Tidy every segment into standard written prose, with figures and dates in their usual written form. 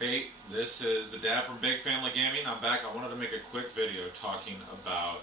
Hey, this is the dad from Big Family Gaming. I'm back. I wanted to make a quick video talking about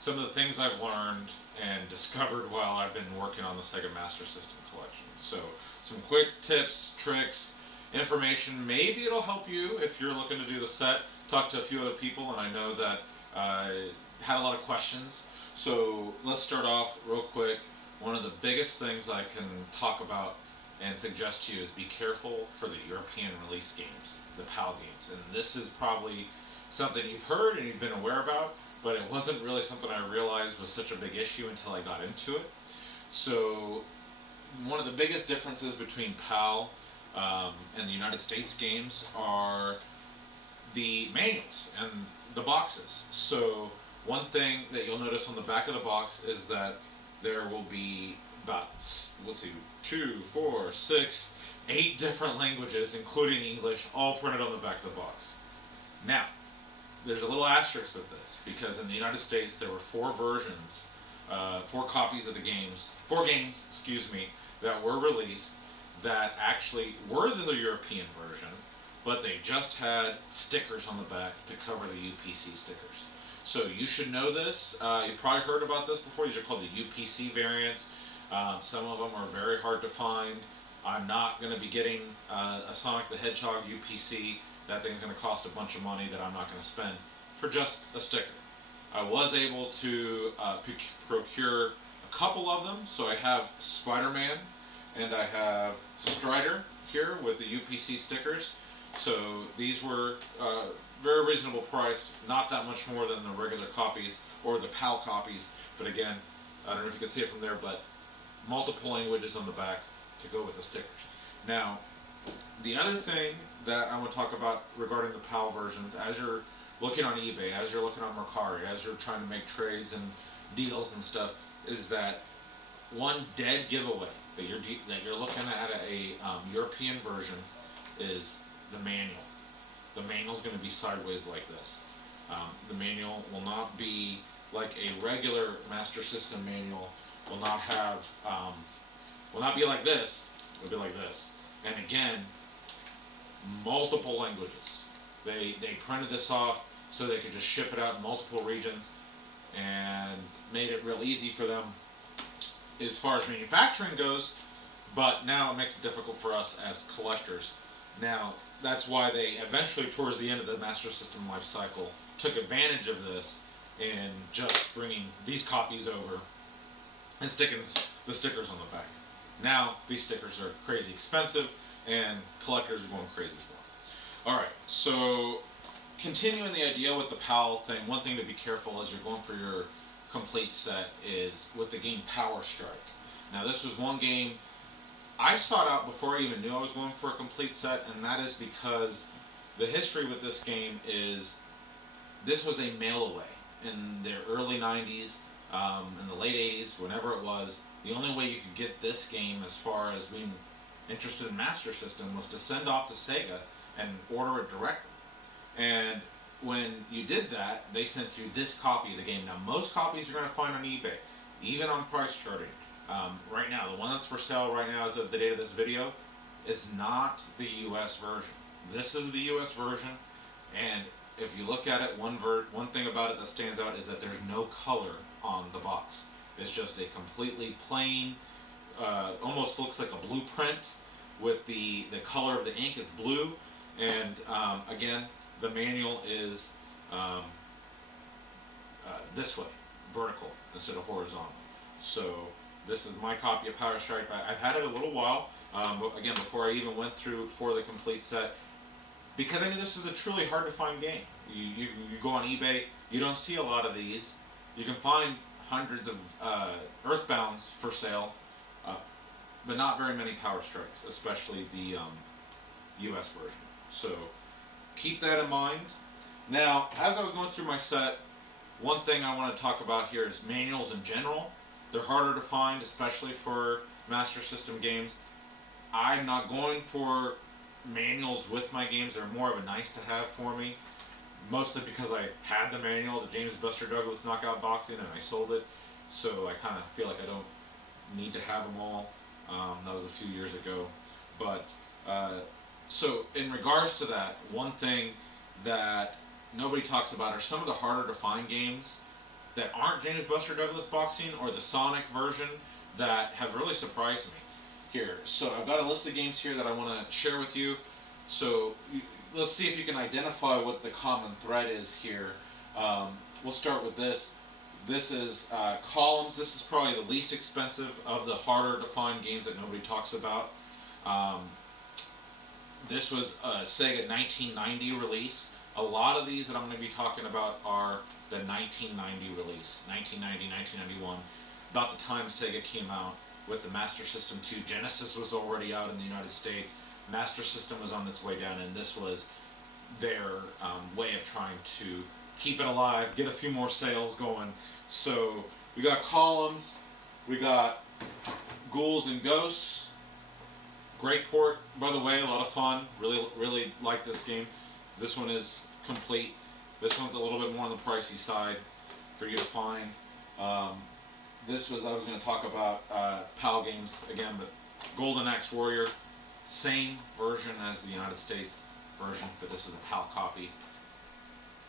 some of the things I've learned and discovered while I've been working on the Sega Master System collection. So, some quick tips, tricks, information. Maybe it'll help you if you're looking to do the set. Talk to a few other people, and I know that had a lot of questions. So, let's start off real quick. One of the biggest things I can talk about and suggest to you is be careful for the European release games, the PAL games. And this is probably something you've heard and you've been aware about, but it wasn't really something I realized was such a big issue until I got into it. So, one of the biggest differences between PAL and the United States games are the manuals and the boxes. So, one thing that you'll notice on the back of the box is that there will be about, let's see, two, four, six, 8 different languages, including English, all printed on the back of the box. Now, there's a little asterisk with this because in the United States there were 4 versions, 4 copies of the games, 4 games, excuse me, that were released that actually were the European version, but they just had stickers on the back to cover the UPC stickers. So you should know this. You probably heard about this before. These are called the UPC variants. Some of them are very hard to find. I'm not going to be getting a Sonic the Hedgehog UPC. That thing's going to cost a bunch of money that I'm not going to spend for just a sticker. I was able to procure a couple of them. So I have Spider-Man and I have Strider here with the UPC stickers. So these were very reasonable priced, not that much more than the regular copies or the PAL copies. But again, I don't know if you can see it from there, but multiple languages on the back to go with the stickers. Now, the other thing that I want to talk about regarding the PAL versions, as you're looking on eBay, as you're looking on Mercari, as you're trying to make trades and deals and stuff, is that one dead giveaway that you're looking at a European version is the manual. The manual is going to be sideways like this. The manual will not be like a regular Master System manual. Will not have will not be like this. It'll be like this. And again, multiple languages. They printed this off so they could just ship it out in multiple regions and made it real easy for them as far as manufacturing goes. But now it makes it difficult for us as collectors. Now, that's why they eventually, towards the end of the Master System life cycle, took advantage of this in just bringing these copies over and sticking the stickers on the back. Now, these stickers are crazy expensive, and collectors are going crazy for them. Alright, so continuing the idea with the PAL thing, one thing to be careful as you're going for your complete set is with the game Power Strike. Now, this was one game I sought out before I even knew I was going for a complete set, and that is because the history with this game is this was a mail away in the early 90s, in the late 80s, whenever it was. The only way you could get this game as far as being interested in Master System was to send off to Sega and order it directly. And when you did that, they sent you this copy of the game. Now, most copies you're going to find on eBay, even on price charting. Right now, the one that's for sale right now as of the date of this video is not the US version. This is the US version, and if you look at it, one thing about it that stands out is that there's no color on the box. It's just a completely plain, almost looks like a blueprint with the color of the ink. It's blue, and again, the manual is this way, vertical instead of horizontal. So this is my copy of Power Strike. I've had it a little while, but again, before I even went through for the complete set, because I knew this is a truly hard to find game. You go on eBay, you don't see a lot of these. You can find hundreds of Earthbounds for sale, but not very many Power Strikes, especially the US version. So keep that in mind. Now, as I was going through my set, one thing I want to talk about here is manuals in general. They're harder to find, especially for Master System games. I'm not going for manuals with my games. They're more of a nice to have for me. Mostly because I had the manual to James Buster Douglas Knockout Boxing and I sold it. So I kind of feel like I don't need to have them all. That was a few years ago. But So in regards to that, one thing that nobody talks about are some of the harder to find games that aren't James Buster Douglas boxing or the Sonic version that have really surprised me. Here, so I've got a list of games here that I want to share with you. So let's see if you can identify what the common thread is here. We'll start with this. This is Columns. This is probably the least expensive of the harder to find games that nobody talks about. Um, this was a Sega 1990 release. A lot of these that I'm going to be talking about are the 1990 release, 1990, 1991, about the time Sega came out with the Master System 2. Genesis was already out in the United States. Master System was on its way down, and this was their way of trying to keep it alive, get a few more sales going. So we got Columns, we got Ghouls and Ghosts. Great port, by the way, a lot of fun. Really like this game. This one is complete. This one's a little bit more on the pricey side for you to find. This was, I was going to talk about PAL games again, but Golden Axe Warrior, same version as the United States version, but this is a PAL copy.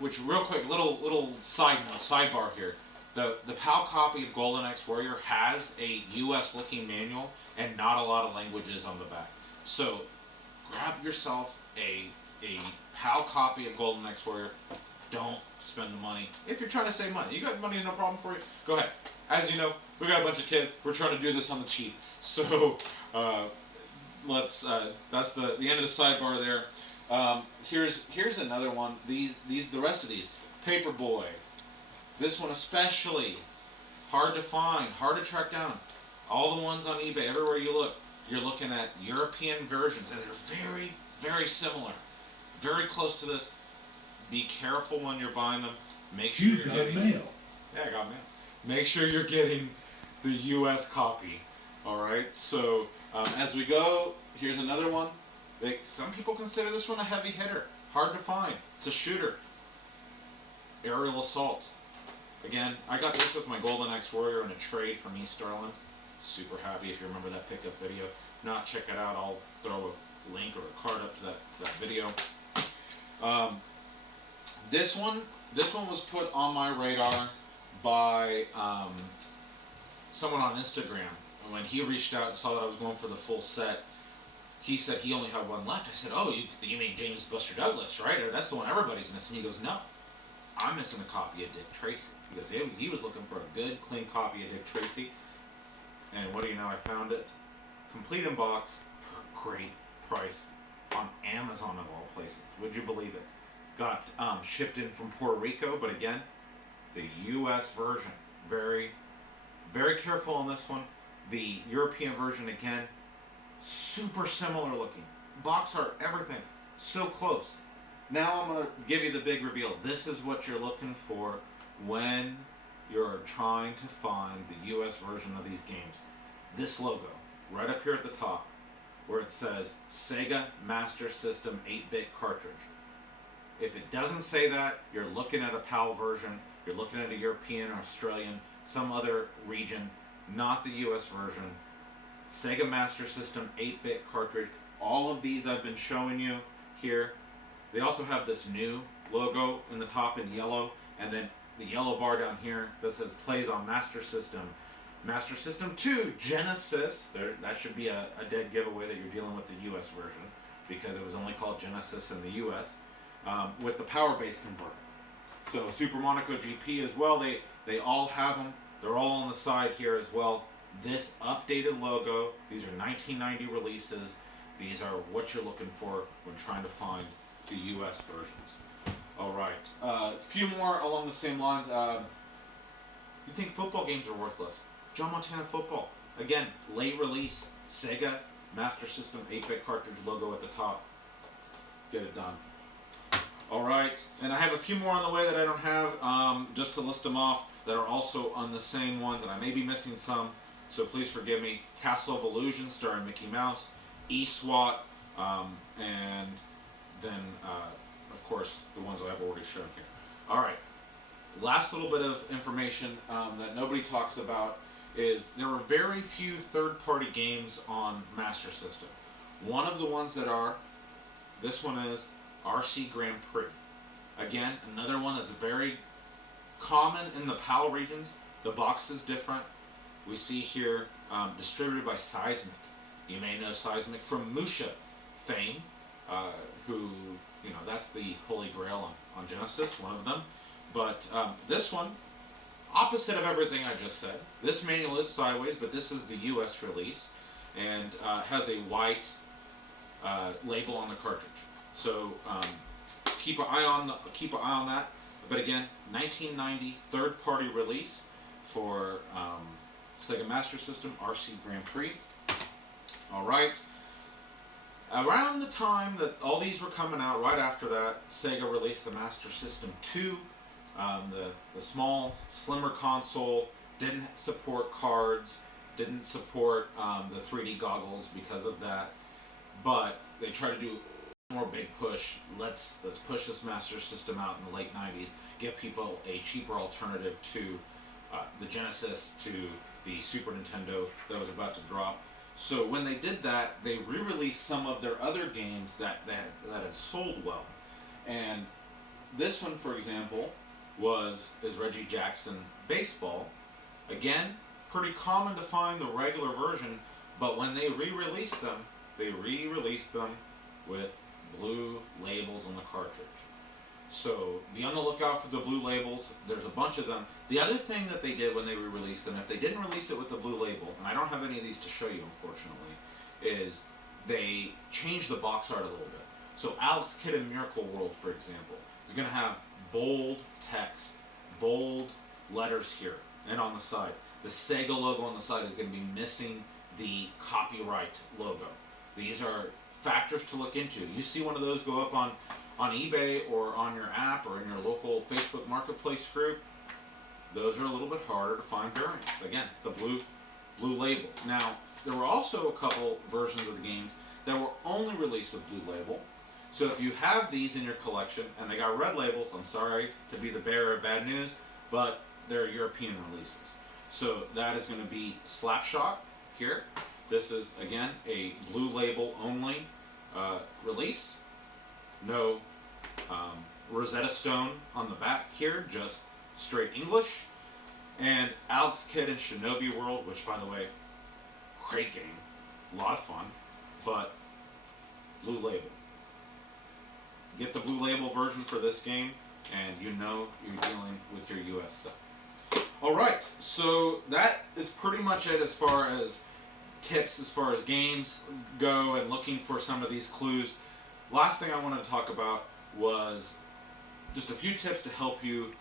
Which, real quick, little side note, sidebar here. The PAL copy of Golden Axe Warrior has a US looking manual and not a lot of languages on the back. So grab yourself a PAL copy of Golden Axe Warrior. Don't spend the money. If you're trying to save money, you got money, no problem for you. Go ahead. As you know, we got a bunch of kids. We're trying to do this on the cheap. So that's the end of the sidebar there. Here's another one. The rest of these. Paperboy. This one especially hard to find, hard to track down. All the ones on eBay, everywhere you look, you're looking at European versions, and they're very, very similar, very close to this. Be careful when you're buying them. Make sure you're getting mail. Yeah, I got mail. Make sure you're getting the U.S. copy. All right. So as we go, here's another one. Some people consider this one a heavy hitter. Hard to find. It's a shooter. Aerial Assault. Again, I got this with my Golden Axe Warrior in a trade from East Sterling. Super happy if you remember that pickup video. If not, check it out. I'll throw a link or a card up to that video. This one was put on my radar by someone on Instagram. And when he reached out and saw that I was going for the full set, he said he only had one left. I said, "Oh, you mean James Buster Douglas, right? Or that's the one everybody's missing." He goes, "No, I'm missing a copy of Dick Tracy." Because he was looking for a good, clean copy of Dick Tracy. And what do you know? I found it, complete in box, for a great price on Amazon of all places. Would you believe it? Got shipped in from Puerto Rico, but again, the U.S. version. Very, very careful on this one. The European version, again, super similar looking. Box art, everything, so close. Now I'm going to give you the big reveal. This is what you're looking for when you're trying to find the US version of these games. This logo, right up here at the top, where it says Sega Master System 8-bit cartridge. If it doesn't say that, you're looking at a PAL version, you're looking at a European, Australian, some other region, not the US version. Sega Master System 8-bit cartridge. All of these I've been showing you here. They also have this new logo in the top in yellow, and then the yellow bar down here that says plays on Master System. Master System 2, Genesis. That should be a dead giveaway that you're dealing with the US version, because it was only called Genesis in the US, with the power base converter. So Super Monaco GP as well, they all have them. They're all on the side here as well. This updated logo, these are 1990 releases. These are what you're looking for when trying to find the US versions. All right, a few more along the same lines. You think football games are worthless? John Montana Football. Again, late release, Sega Master System 8-bit cartridge logo at the top. Get it done. All right, and I have a few more on the way that I don't have, just to list them off, that are also on the same ones, and I may be missing some, so please forgive me. Castle of Illusion starring Mickey Mouse, E-SWAT, and then, of course, the ones that I've already shown here. All right, last little bit of information that nobody talks about is there are very few third-party games on Master System. One of the ones that are This one is RC Grand Prix. Again, another one that's very common in the PAL regions. The box is different. We see here distributed by Seismic. You may know Seismic from Musha fame, who, that's the Holy Grail on Genesis, one of them. But this one, opposite of everything I just said. This manual is sideways, but this is the US release, and has a white label on the cartridge. So keep an eye on that. But again, 1990 third-party release for Sega Master System RC Grand Prix. All right. Around the time that all these were coming out, right after that, Sega released the Master System 2. The small, slimmer console didn't support cards, didn't support the 3D goggles because of that. But they tried to do more big push. Let's push this Master System out in the late 90s, give people a cheaper alternative to the Genesis, to the Super Nintendo that was about to drop. So when they did that, they re-released some of their other games that had sold well. And this one, for example, is Reggie Jackson Baseball. Again, pretty common to find the regular version, but when they re-released them with blue labels on the cartridge. So be on the lookout for the blue labels. There's a bunch of them. The other thing that they did when they re-released them, if they didn't release it with the blue label, and I don't have any of these to show you unfortunately, is they changed the box art a little bit. So Alex Kidd in Miracle World, for example, is going to have bold text, bold letters here and on the side. The Sega logo on the side is going to be missing the copyright logo. These are factors to look into. You see one of those go up on eBay or on your app or in your local Facebook Marketplace group, those are a little bit harder to find variants. Again, the blue label. Now, there were also a couple versions of the games that were only released with blue label. So if you have these in your collection and they got red labels, I'm sorry to be the bearer of bad news, but they're European releases. So that is going to be Slapshot here. This is, again, a blue label only release. No Rosetta Stone on the back here, just straight English. And Alex Kidd in Shinobi World, which, by the way, great game, a lot of fun, but blue label. Get the blue label version for this game, and you know you're dealing with your US set. Alright, so that is pretty much it as far as tips, as far as games go, and looking for some of these clues. Last thing I wanted to talk about was just a few tips to help you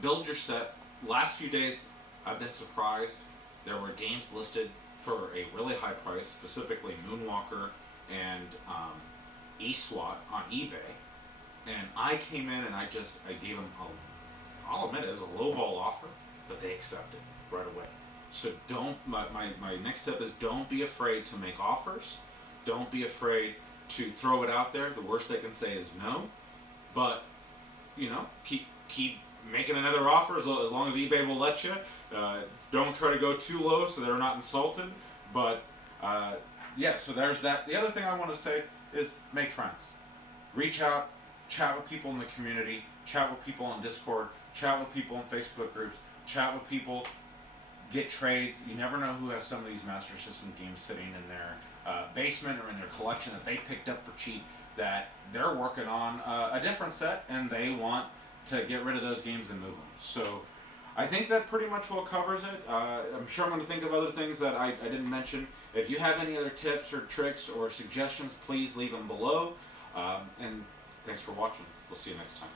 build your set. Last few days, I've been surprised. There were games listed for a really high price, specifically Moonwalker and eSWAT on eBay. And I came in and I gave them, I'll admit it, was a lowball offer, but they accepted right away. So my next tip is don't be afraid to make offers. Don't be afraid to throw it out there. The worst they can say is no. But, keep making another offer as long as eBay will let you. Don't try to go too low so they're not insulted. But, so there's that. The other thing I want to say is make friends. Reach out, chat with people in the community, chat with people on Discord, chat with people in Facebook groups, chat with people, get trades. You never know who has some of these Master System games sitting in their basement or in their collection that they picked up for cheap, that they're working on a different set and they want to get rid of those games and move them. So I think that pretty much well covers it. I'm sure I'm going to think of other things that I didn't mention. If you have any other tips or tricks or suggestions, please leave them below. And thanks for watching. We'll see you next time.